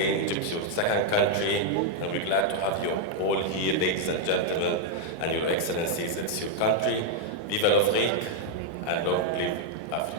Egypt, your second country, and we're glad to have you all here, ladies and gentlemen, and your excellencies. It's your country. Vive l'Afrique, and long live Africa.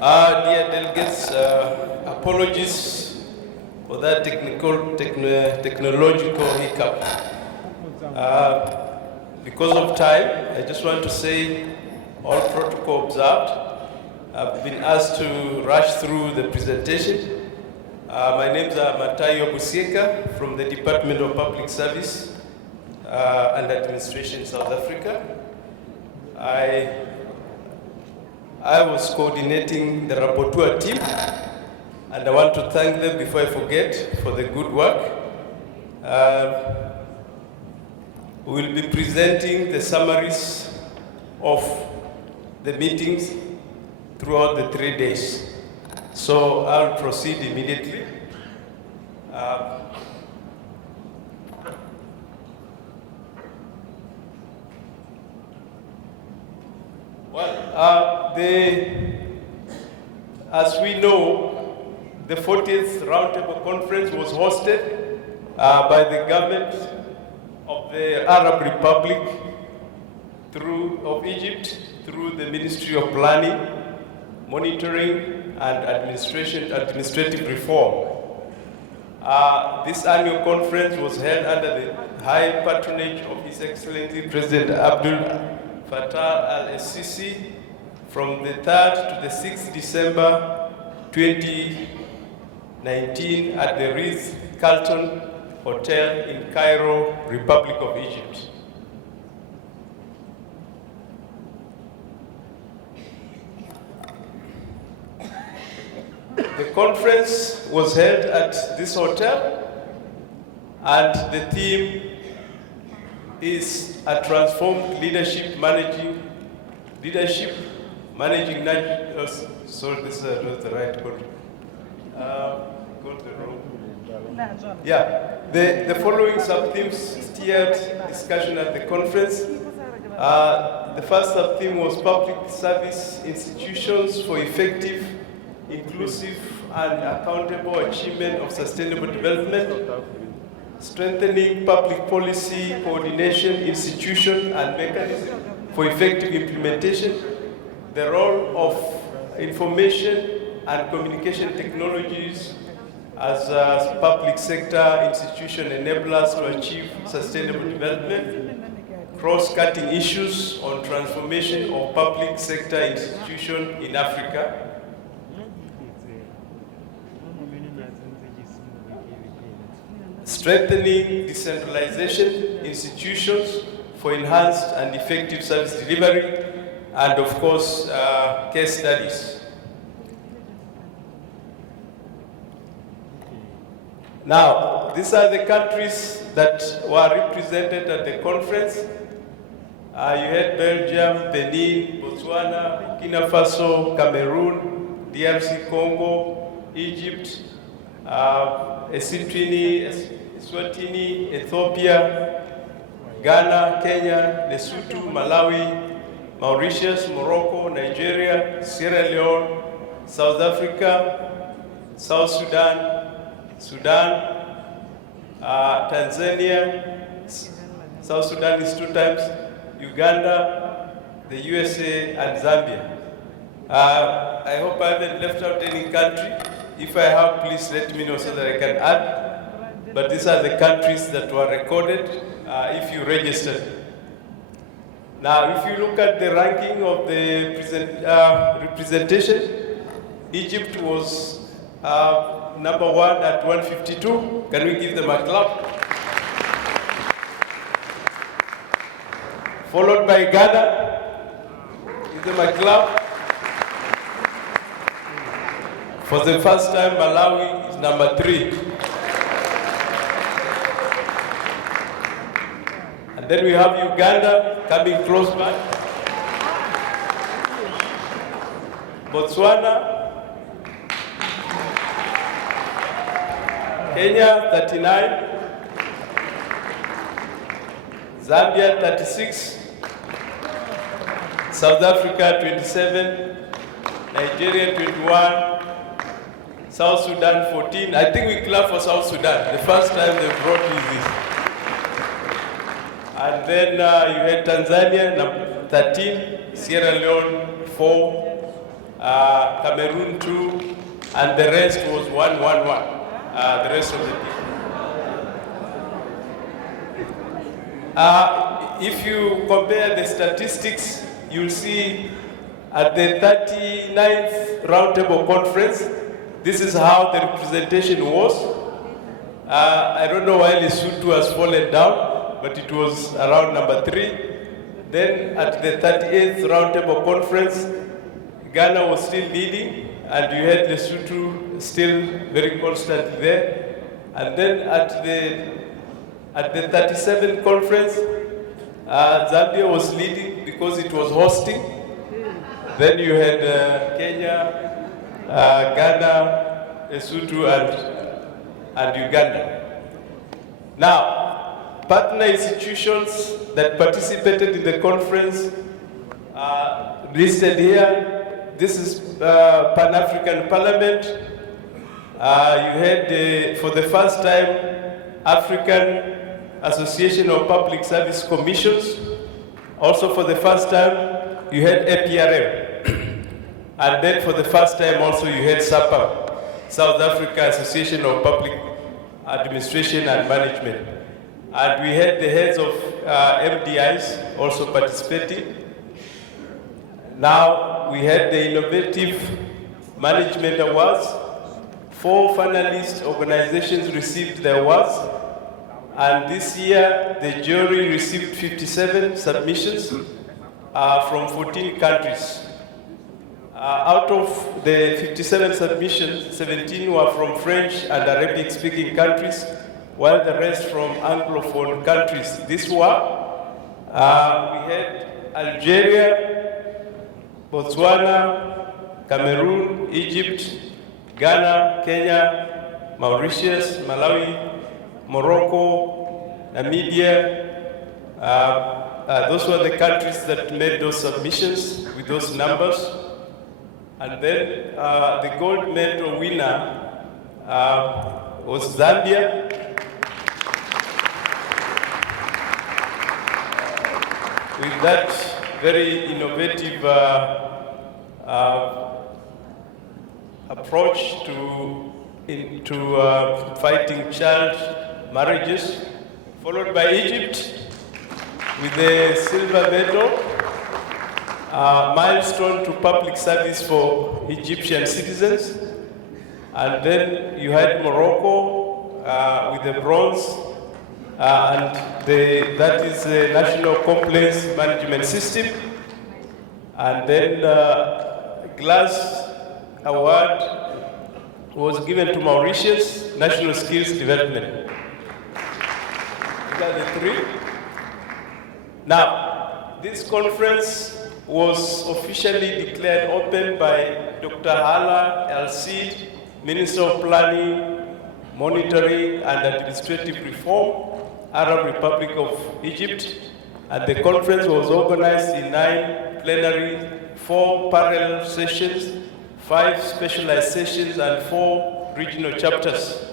Dear delegates, apologies for that technological hiccup. Because of time, I just want to say all protocol observed. I've been asked to rush through the presentation. My name is Matayo Busieka from the Department of Public Service and Administration, South Africa. I was coordinating the rapporteur team, and I want to thank them before I forget for the good work. We will be presenting the summaries of the meetings throughout the 3 days. So I'll proceed immediately. As we know, the 40th Roundtable Conference was hosted by the government of the Arab Republic of Egypt through the Ministry of Planning, Monitoring and Administrative Reform. This annual conference was held under the high patronage of His Excellency President Abdul Fattah al-Sisi from the 3rd to the 6th December 2019 at the Ritz-Carlton Hotel in Cairo, Republic of Egypt. The conference was held at this hotel, and the theme is a transformed leadership managing, sorry, this is not the right code. Got the wrong. Yeah, the following sub-themes steered discussion at the conference. The first sub-theme was public service institutions for effective, inclusive, and accountable achievement of sustainable development, strengthening public policy coordination, institution, and mechanism for effective implementation, the role of information and communication technologies as a public sector institution enablers to achieve sustainable development, cross-cutting issues on transformation of public sector institution in Africa, strengthening decentralization institutions for enhanced and effective service delivery, and of course, case studies. Now, these are the countries that were represented at the conference. You had Belgium, Benin, Botswana, Burkina Faso, Cameroon, DRC Congo, Egypt, Eswatini, Ethiopia, Ghana, Kenya, Lesotho, Malawi, Mauritius, Morocco, Nigeria, Sierra Leone, South Africa, South Sudan, Tanzania, South Sudan is 2 times, Uganda, the USA, and Zambia. I hope I haven't left out any country. If I have, please let me know so that I can add. But these are the countries that were recorded if you registered. Now, if you look at the ranking of the representation, Egypt was number 1 at 152. Can we give them a clap? Followed by Ghana. Give them a clap. For the first time, Malawi is number 3. And then we have Uganda coming close by. Botswana. Kenya, 39. Zambia, 36. South Africa, 27. Nigeria, 21. South Sudan, 14. I think we clap for South Sudan. The first time they brought me this. And then you had Tanzania, number 13. Sierra Leone, 4. Cameroon, 2. And the rest was 111. The rest of the people. If you compare the statistics, you'll see at the 39th Roundtable Conference, this is how the representation was. I don't know why Lesotho has fallen down, but it was around number 3. Then at the 38th Roundtable Conference, Ghana was still leading, and you had Lesotho still very constant there. And then at the 37th conference, Zambia was leading because it was hosting. Then you had Kenya, Ghana, Lesotho, and Uganda. Now, partner institutions that participated in the conference are listed here. This is Pan-African Parliament. You had, for the first time, African Association of Public Service Commissions. Also for the first time, you had APRM. And then for the first time also you had SAPAM, South Africa Association of Public Administration and Management. And we had the heads of MDIs also participating. Now we had the Innovative Management Awards. 4 finalist organizations received the awards. And this year, the jury received 57 submissions from 14 countries. Out of the 57 submissions, 17 were from French and Arabic-speaking countries, while the rest from Anglophone countries. These were We had Algeria, Botswana, Cameroon, Egypt, Ghana, Kenya, Mauritius, Malawi, Morocco, Namibia. Those were the countries that made those submissions with those numbers. And then the gold medal winner was Zambia. With that very innovative approach to fighting child marriages, followed by Egypt with the silver medal, milestone to public service for Egyptian citizens. And then you had Morocco with the bronze, and that is the National Complaints Management System. And then Glass Award was given to Mauritius, National Skills Development. These are the three. Now, this conference was officially declared open by Dr. Hala El-Sid, Minister of Planning, Monitoring and Administrative Reform, Arab Republic of Egypt. And the conference was organized in 9 plenary, 4 parallel sessions, 5 specialized sessions, and 4 regional chapters.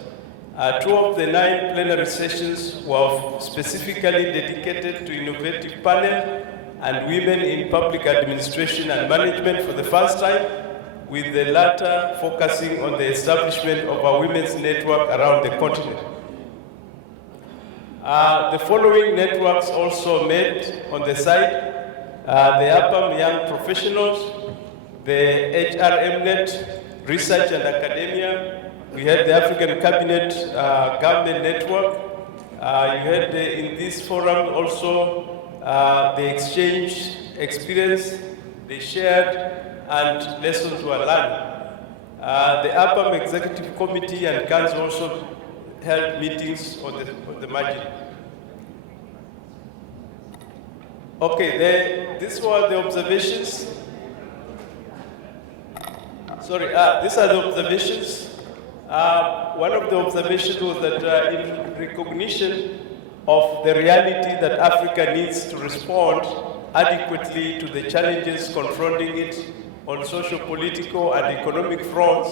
2 of the 9 plenary sessions were specifically dedicated to innovative panel and women in public administration and management for the first time, with the latter focusing on the establishment of a women's network around the continent. The following networks also met on the side: the APAM Young Professionals, the HRMNet, Research and Academia. We had the African Cabinet Government Network. You had in this forum also they exchanged experience, they shared, and lessons were learned. The APAM Executive Committee and Council also held meetings on the margin. Okay, these were the observations. Sorry, these are the observations. One of the observations was that in recognition of the reality that Africa needs to respond adequately to the challenges confronting it on social, political, and economic fronts,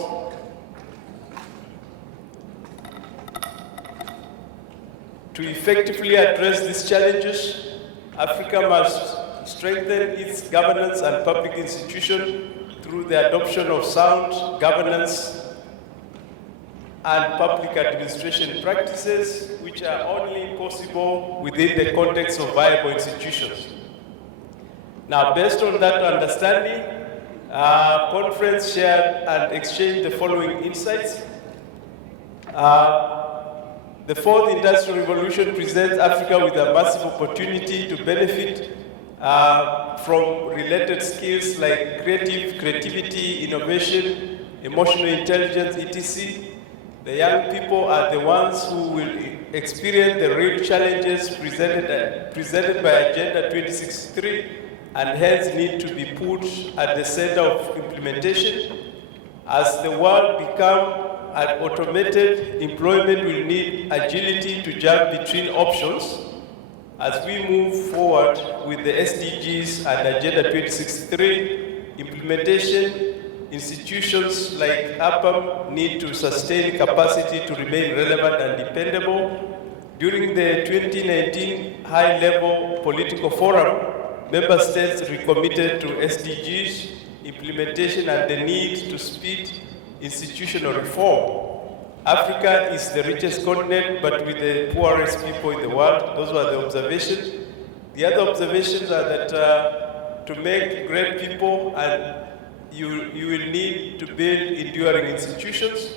to effectively address these challenges, Africa must strengthen its governance and public institutions through the adoption of sound governance and public administration practices, which are only possible within the context of viable institutions. Now, based on that understanding, conference shared and exchanged the following insights. The fourth industrial revolution presents Africa with a massive opportunity to benefit from related skills like creativity, innovation, emotional intelligence, etc. The young people are the ones who will experience the real challenges presented by Agenda 2063, and hence need to be put at the center of implementation. As the world becomes automated, employment will need agility to jump between options. As we move forward with the SDGs and Agenda 2063 implementation, institutions like APAM need to sustain capacity to remain relevant and dependable. During the 2019 high-level political forum, member states recommitted to SDGs implementation and the need to speed institutional reform. Africa is the richest continent, but with the poorest people in the world. Those were the observations. The other observations are that to make great people, and you will need to build enduring institutions.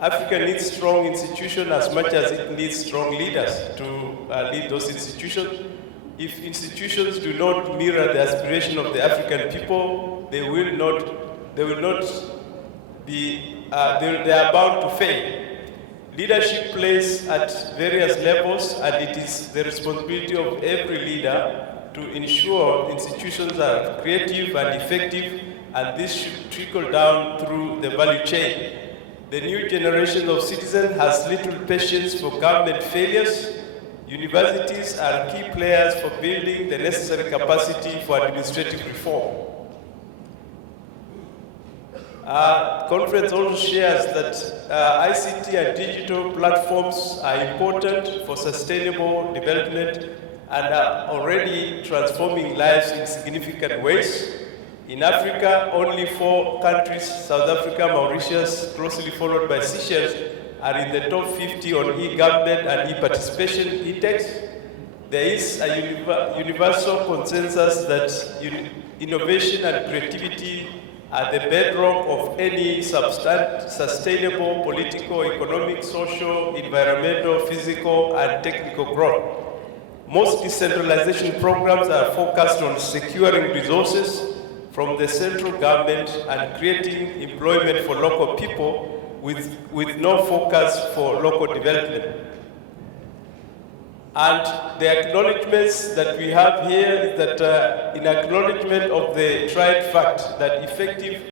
Africa needs strong institutions as much as it needs strong leaders to lead those institutions. If institutions do not mirror the aspiration of the African people, they are bound to fail. Leadership plays at various levels, and it is the responsibility of every leader to ensure institutions are creative and effective, and this should trickle down through the value chain. The new generation of citizens has little patience for government failures. Universities are key players for building the necessary capacity for administrative reform. Conference also shares that ICT and digital platforms are important for sustainable development and are already transforming lives in significant ways. In Africa, only 4 countries, South Africa, Mauritius, closely followed by Seychelles, are in the top 50 on e-government and e-participation index. There is a universal consensus that innovation and creativity are the bedrock of any sustainable political, economic, social, environmental, physical, and technical growth. Most decentralization programs are focused on securing resources from the central government and creating employment for local people with no focus for local development. And the acknowledgements that we have here is that in acknowledgement of the tried fact that effective